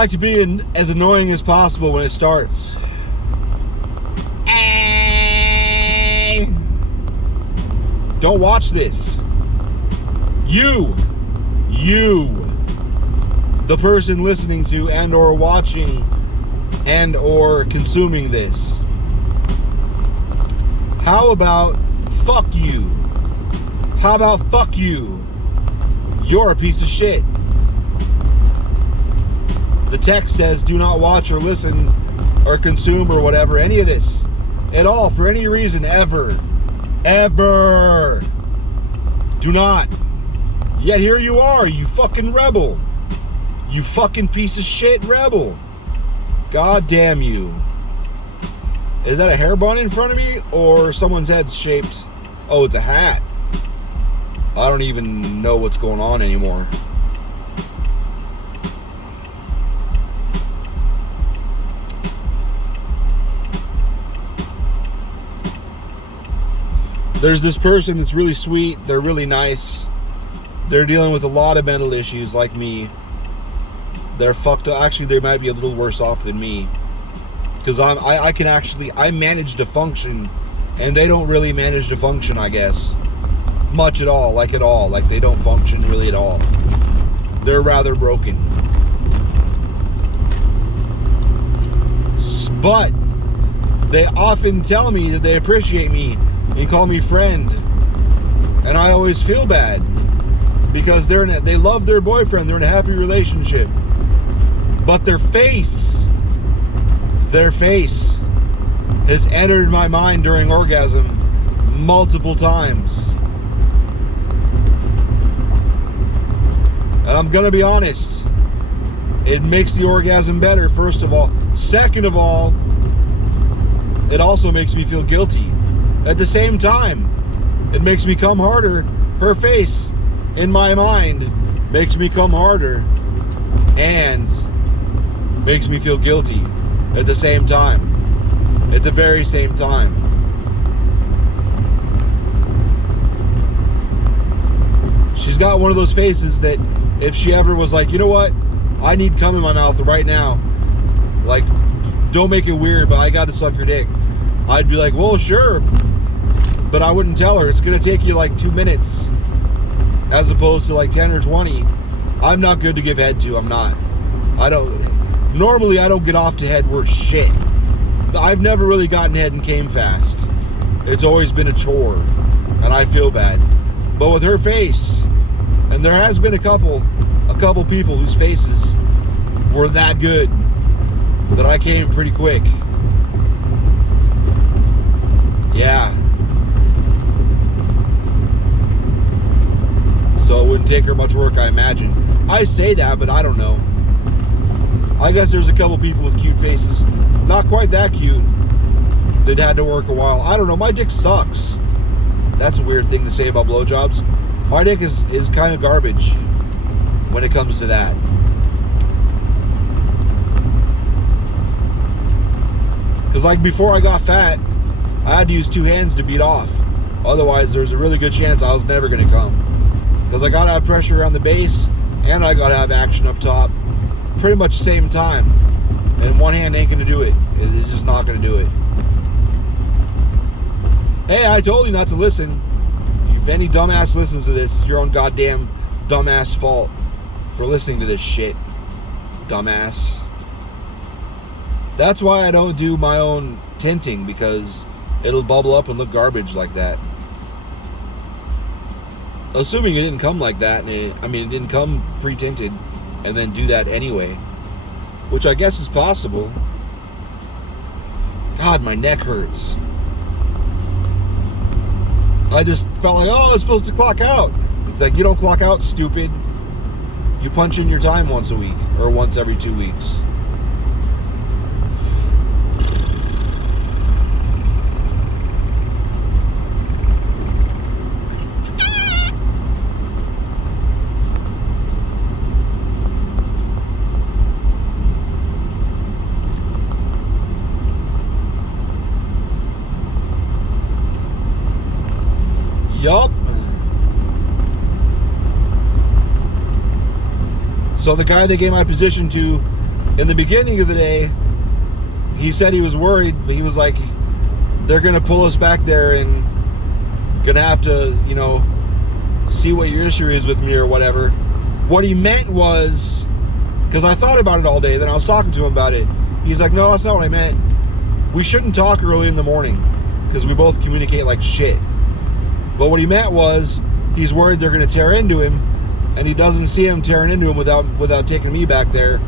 like to be as annoying as possible when it starts. Don't watch this. You, the person listening to and or watching and or consuming this. How about fuck you? How about fuck you? You're a piece of shit. The text says do not watch or listen or consume or whatever, any of this at all for any reason ever. Ever. Do not. Yet here you are, you fucking rebel. You fucking piece of shit rebel. God damn you. Is that a hair bun in front of me or someone's head's shaped? Oh, it's a hat. I don't even know what's going on anymore. There's this person that's really sweet. They're really nice. They're dealing with a lot of mental issues like me. They're fucked up. Actually, they might be a little worse off than me. Because I manage to function. And they don't really manage to function, I guess. Much at all. Like they don't function really at all. They're rather broken. But they often tell me that they appreciate me. They call me friend, and I always feel bad because they love their boyfriend. They're in a happy relationship, but their face has entered my mind during orgasm multiple times. And I'm gonna be honest, it makes the orgasm better, first of all. Second of all, it also makes me feel guilty. At the same time, it makes me come harder. Her face, in my mind, makes me come harder and makes me feel guilty at the same time. At the very same time. She's got one of those faces that if she ever was like, you know what? I need cum in my mouth right now. Like, don't make it weird, but I got to suck your dick. I'd be like, well, sure. But I wouldn't tell her. It's going to take you like 2 minutes as opposed to like 10 or 20. I'm not good to give head to. I'm not. Normally I don't get off to head worth shit. I've never really gotten head and came fast. It's always been a chore. And I feel bad. But with her face, and there has been a couple people whose faces were that good that I came pretty quick. Yeah. So it wouldn't take her much work, I imagine. I say that, but I don't know. I guess there's a couple people with cute faces. Not quite that cute. That had to work a while. I don't know. My dick sucks. That's a weird thing to say about blowjobs. My dick is kind of garbage when it comes to that. Because like before I got fat, I had to use 2 hands to beat off. Otherwise, there's a really good chance I was never going to come. Because I got to have pressure around the base, and I got to have action up top. Pretty much the same time. And one hand ain't going to do it. It's just not going to do it. Hey, I told you not to listen. If any dumbass listens to this, it's your own goddamn dumbass fault for listening to this shit. Dumbass. That's why I don't do my own tinting, because it'll bubble up and look garbage like that. Assuming it didn't come like that, and it didn't come pre-tinted and then do that anyway, which I guess is possible. God, my neck hurts. I just felt like, oh, it's supposed to clock out. It's like, you don't clock out, stupid. You punch in your time once a week, or once every 2 weeks. Yup. So the guy they gave my position to in the beginning of the day, he said he was worried. He was like, they're going to pull us back there and going to have to, you know, see what your issue is with me or whatever. What he meant was, because I thought about it all day, then I was talking to him about it. He's like, no, that's not what I meant. We shouldn't talk early in the morning because we both communicate like shit. But what he meant was, he's worried they're going to tear into him, and he doesn't see him tearing into him without taking me back there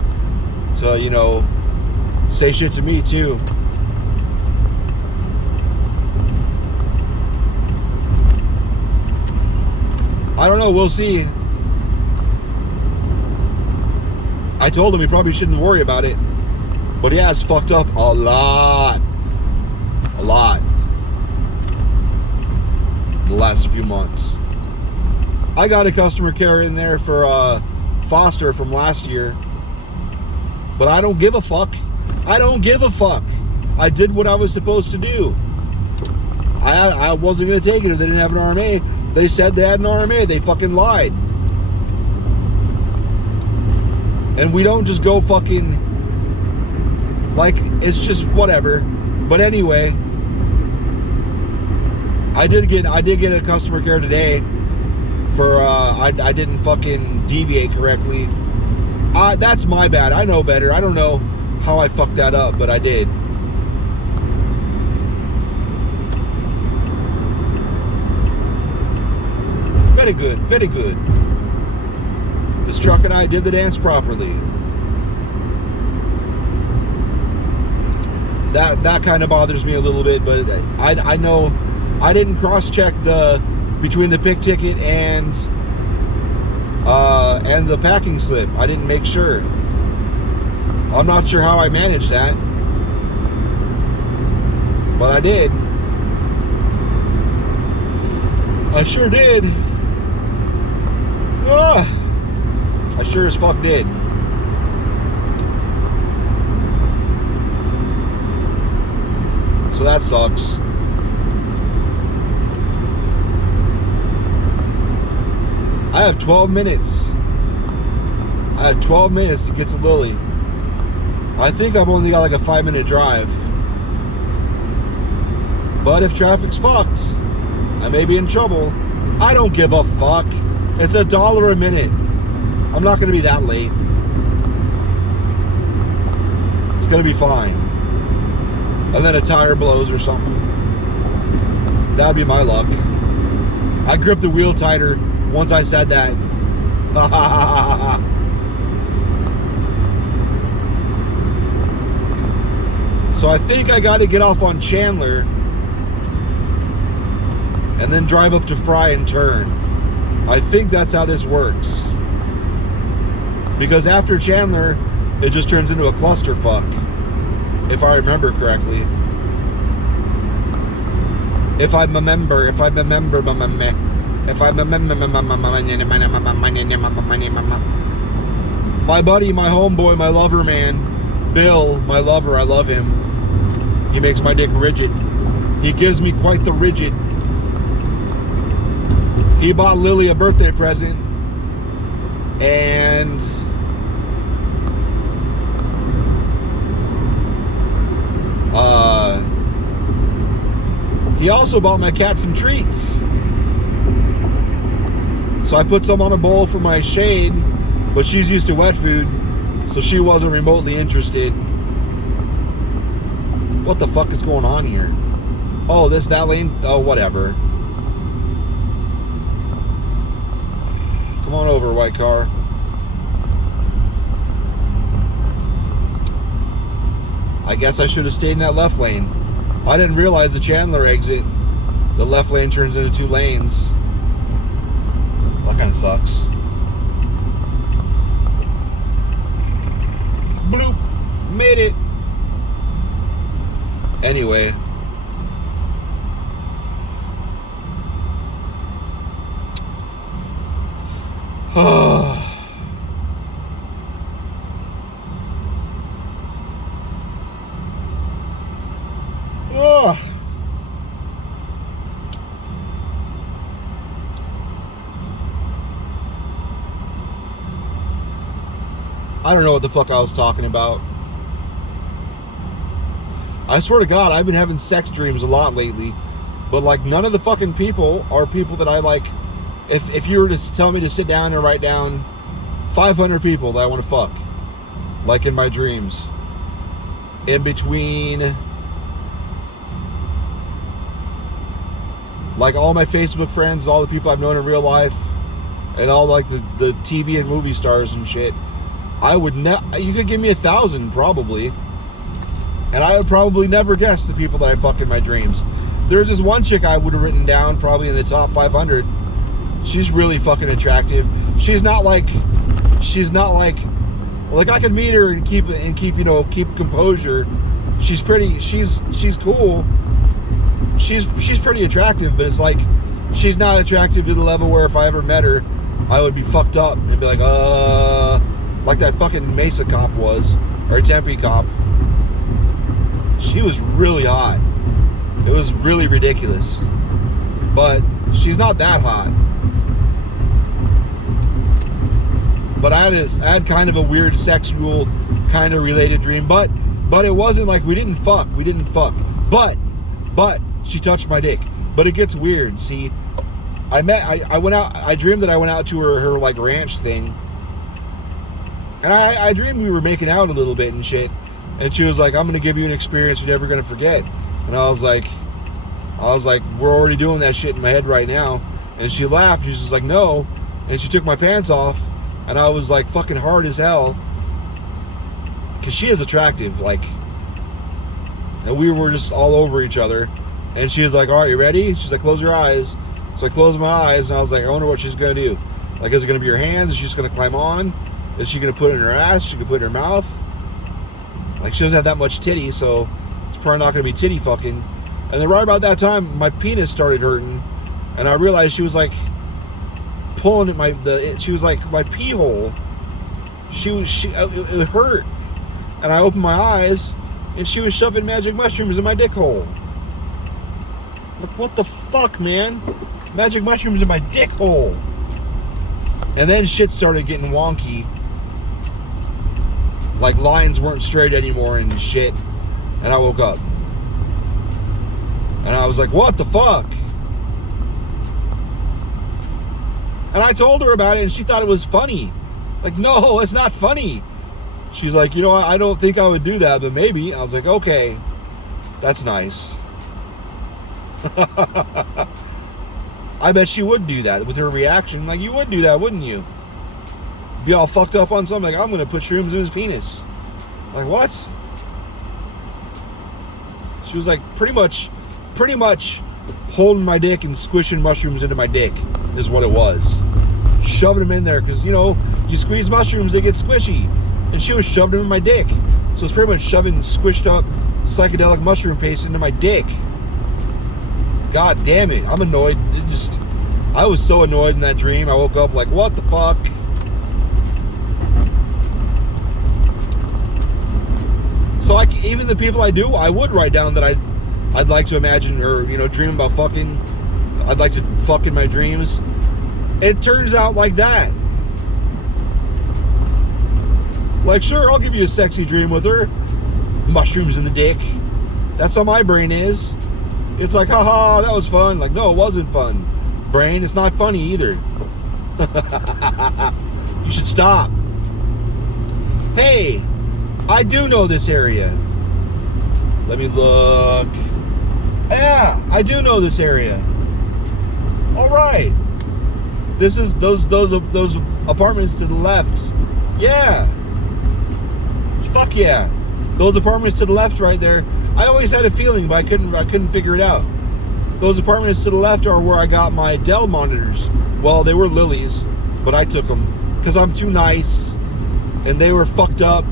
to, you know, say shit to me too. I don't know, we'll see. I told him he probably shouldn't worry about it, but he has fucked up a lot. A lot. The last few months. I got a customer care in there for Foster from last year, but I don't give a fuck. I don't give a fuck. I did what I was supposed to do. I wasn't going to take it if they didn't have an RMA. They said they had an RMA. They fucking lied. And we don't just go fucking, like, it's just whatever. But anyway, I did get a customer care today for I didn't fucking deviate correctly. That's my bad. I know better. I don't know how I fucked that up, but I did. Very good, very good. This truck and I did the dance properly. That kind of bothers me a little bit, but I know I didn't cross-check between the pick ticket and the packing slip. I didn't make sure. I'm not sure how I managed that, but I did. I sure did. I sure as fuck did. So that sucks. I have 12 minutes. I have 12 minutes to get to Lily. I think I've only got like a 5-minute drive. But if traffic's fucked, I may be in trouble. I don't give a fuck. It's $1 a minute. I'm not going to be that late. It's going to be fine. And then a tire blows or something. That'd be my luck. I gripped the wheel tighter once I said that. So I think I got to get off on Chandler and then drive up to Fry and turn. I think that's how this works. Because after Chandler, it just turns into a clusterfuck. If I remember correctly. If I remember. My buddy, my homeboy, my lover man, Bill, my lover, I love him. He makes my dick rigid. He gives me quite the rigid. He bought Lily a birthday present, and he also bought my cat some treats. So I put some on a bowl for my shade, but she's used to wet food, so she wasn't remotely interested. What the fuck is going on here? Oh, that lane? Oh, whatever. Come on over, white car. I guess I should have stayed in that left lane. I didn't realize the Chandler exit, the left lane turns into 2 lanes. That kind of sucks. Bloop. Made it. Anyway. Oh. I don't know what the fuck I was talking about. I swear to God, I've been having sex dreams a lot lately. But, like, none of the fucking people are people that I, like... If you were to tell me to sit down and write down 500 people that I want to fuck, like in my dreams, in between... like all my Facebook friends, all the people I've known in real life, and all like the TV and movie stars and shit, I would you could give me 1,000 probably, and I would probably never guess the people that I fuck in my dreams. There's this one chick I would have written down probably in the top 500. She's really fucking attractive. She's not like I could meet her and keep composure. She's pretty. She's cool. She's pretty attractive, but it's like she's not attractive to the level where if I ever met her, I would be fucked up and be like that fucking Mesa cop was, or Tempe cop. She was really hot. It was really ridiculous, but she's not that hot. But I had kind of a weird sexual kind of related dream, but it wasn't like we didn't fuck, but she touched my dick. But it gets weird. See, I dreamed that I went out to her like ranch thing, and I dreamed we were making out a little bit and shit, and she was like, I'm gonna give you an experience you're never gonna forget. And I was like, we're already doing that shit in my head right now. And she laughed. She's just like, no. And she took my pants off, and I was like fucking hard as hell, because she is attractive, like, and we were just all over each other. And she was like, all right, you ready? She's like, close your eyes. So I closed my eyes, and I was like, I wonder what she's gonna do. Like, is it gonna be her hands? Is she just gonna climb on? Is she gonna put it in her ass? She could put it in her mouth. Like, she doesn't have that much titty, so it's probably not gonna be titty fucking. And then right about that time, my penis started hurting, and I realized she was like pulling at she was like my pee hole. It hurt, and I opened my eyes, and she was shoving magic mushrooms in my dick hole. Like, what the fuck, man? Magic mushrooms in my dick hole. And then shit started getting wonky. Like, lines weren't straight anymore and shit. And I woke up. And I was like, what the fuck? And I told her about it, and she thought it was funny. Like, no, it's not funny. She's like, I don't think I would do that, but maybe. I was like, okay, that's nice. I bet she would do that with her reaction. Like, you would do that, wouldn't you? Be all fucked up on something, like, I'm gonna put shrooms in his penis. Like, what? She was like, pretty much holding my dick and squishing mushrooms into my dick is what it was. Shoving them in there, because, you squeeze mushrooms, they get squishy. And she was shoving them in my dick. So it's pretty much shoving squished up psychedelic mushroom paste into my dick. God damn it, I'm annoyed. I was so annoyed in that dream. I woke up like, what the fuck? So even the people I would write down that I'd like to imagine, or, dream about fucking, I'd like to fuck in my dreams. It turns out like that. Like, sure, I'll give you a sexy dream with her. Mushrooms in the dick. That's how my brain is. It's like, haha, that was fun. Like, no, it wasn't fun. Brain, it's not funny either. You should stop. Hey, I do know this area. Let me look. Yeah, I do know this area. All right. This is those apartments to the left. Yeah. Fuck yeah. Those apartments to the left right there. I always had a feeling, but I couldn't figure it out. Those apartments to the left are where I got my Dell monitors. Well, they were Lily's, but I took them because I'm too nice, and they were fucked up.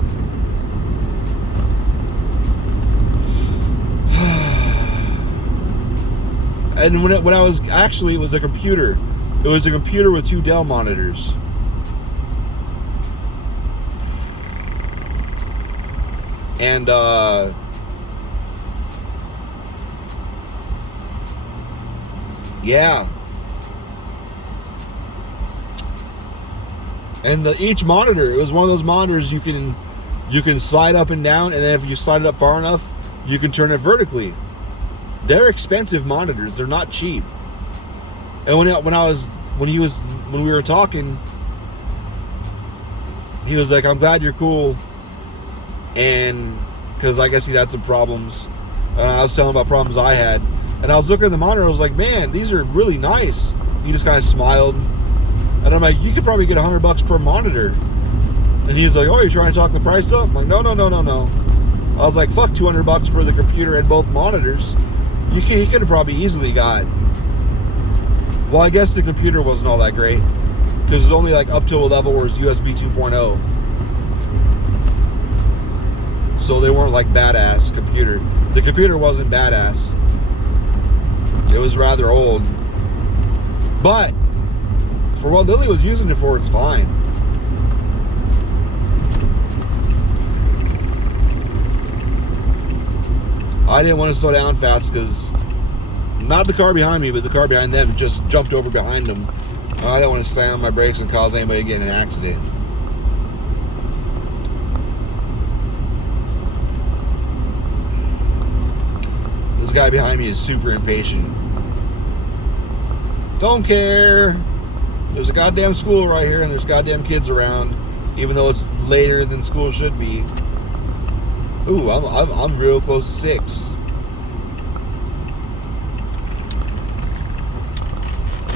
And when I was actually, it was a computer. It was a computer with 2 Dell monitors. And yeah. And each monitor, it was one of those monitors you can slide up and down, and then if you slide it up far enough, you can turn it vertically. They're expensive monitors. They're not cheap. And when we were talking, he was like, "I'm glad you're cool," and because I guess he had some problems, and I was telling him about problems I had, and I was looking at the monitor. I was like, "Man, these are really nice." He just kind of smiled, and I'm like, "You could probably get $100 per monitor." And he's like, "Oh, you're trying to talk the price up?" I'm like, No. I was like, "Fuck $200 for the computer and both monitors." He could have probably easily got. Well, I guess the computer wasn't all that great because it's only like up to a level where it's USB 2.0. So they weren't like badass computer. The computer wasn't badass. It was rather old. But for what Lily was using it for, it's fine. I didn't want to slow down fast because not the car behind me, but the car behind them just jumped over behind them. I didn't want to slam on my brakes and cause anybody to get in an accident. This guy behind me is super impatient. Don't care. There's a goddamn school right here and there's goddamn kids around, even though it's later than school should be. Ooh, I'm real close to 6.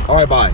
All right, bye.